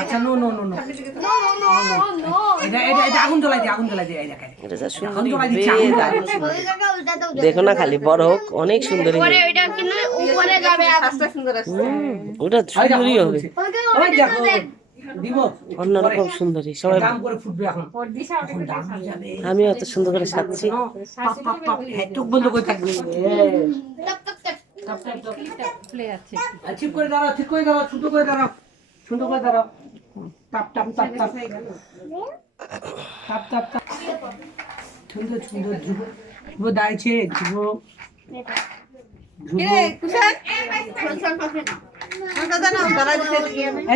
আচ্ছা no no no no এটা আগুন জ্বলাই দিয়ে দেখো না খালি বড় হোক অনেক সুন্দরী ওটা সুন্দরী হবে অন্যরকম সুন্দরী সবাই আমি অত সুন্দর করে সাজছি চোখ বন্ধ করে থাকবে ঠিক করে দাঁড়াও সুন্দর করে দাঁড়াও টাপ টাপ টাপ টাপ টাপ টাপ টাপ সুন্দর ধ্রুব দাঁড়িয়েছে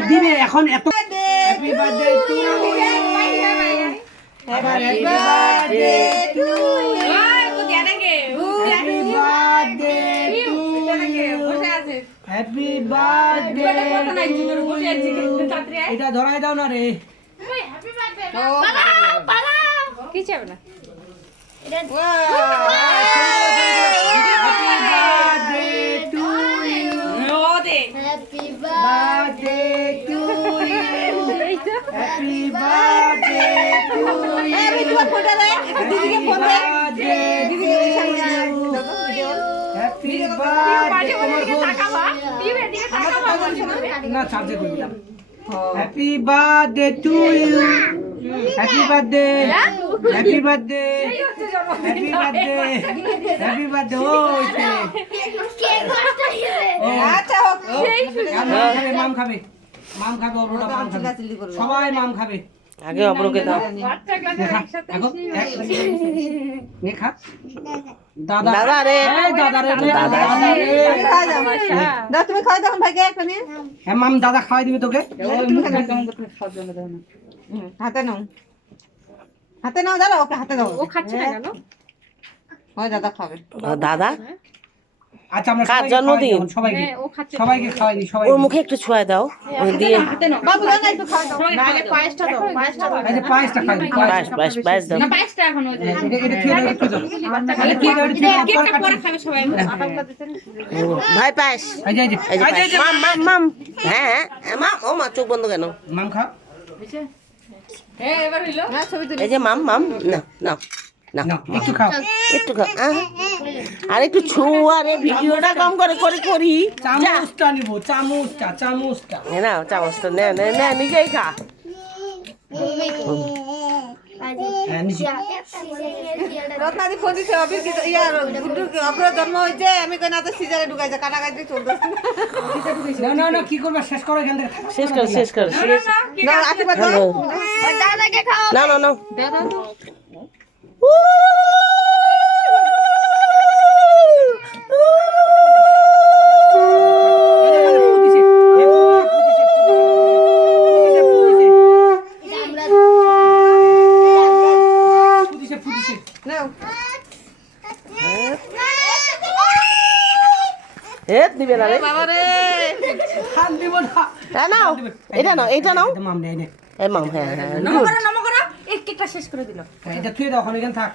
দিবে এখন এত happy birthday to you happy birthday to you happy birthday to you happy birthday এটা ধরাই দাও না রে কি চাবে না Happy birthday to you. Happy birthday to you. Happy birthday to you. Happy birthday. না চার্জে করে দিলাম। Happy birthday to you. Happy birthday. Happy birthday. Happy birthday. Happy birthday. আচ্ছা মাম খাবে অপরটা মাম খাবে সবাই মাম খাবে আগে অপরকে দাও দাদা রে তুমি খাওয়া তখন ভাইকে একটা নিয়ে হ্যাঁ মাম দাদা খাওয়াই দিবে তোকে হাতে নাও দাদা ওকে হাতে দাও ও খাচ্ছে না কেন হয় দাদা খাবে দাদা আচ্ছা আমরা কার জন্মদিন সবাইকে খাওয়াই দিই ওর মুখে একটু ছোঁয়া দাও দিয়ে বাবু দাও না একটু খাওয়া দাও না আগে পায়েসটা দাও এই যে পায়েসটা খাই পায়েস দাও না পায়েসটা এখন ওই যে এটা খেয়ে দাও একটু দাও তাহলে কি দাও কেকটা পরে খাবে সবাই ভাই পায়েস এই যে মাম হ্যাঁ মাম ও মা চোখ বন্ধ কেন মাম খাও হ্যাঁ এবার হইলো না ছবি তুলি এই যে মাম না না না একটু খাও একটু আর একটু ছোঁয়া রে ভিডিওটা কম করে করি চামচটা নিব চামচটা না চামচটা নে নিজেই খা রত্নাদি ফোন দিছে অবির কি ইয়ার গুড্ডু অগ্র জন্ম হইছে আমি কই না তো সিজারে ঢুকাইছে কাটাকাটি চলতেছে না কি করবে শেষ করো এখান থেকে শেষ কর না আশীর্বাদ দাও দাদাকে খাও না দাদা দিবে না রে বাবা রে খান দিব না এটা নাও মাম নে এই মাম হ্যাঁ নমো করো এই কেকটা শেষ করে দিল এটা তুই দাও এখন এখানে থাক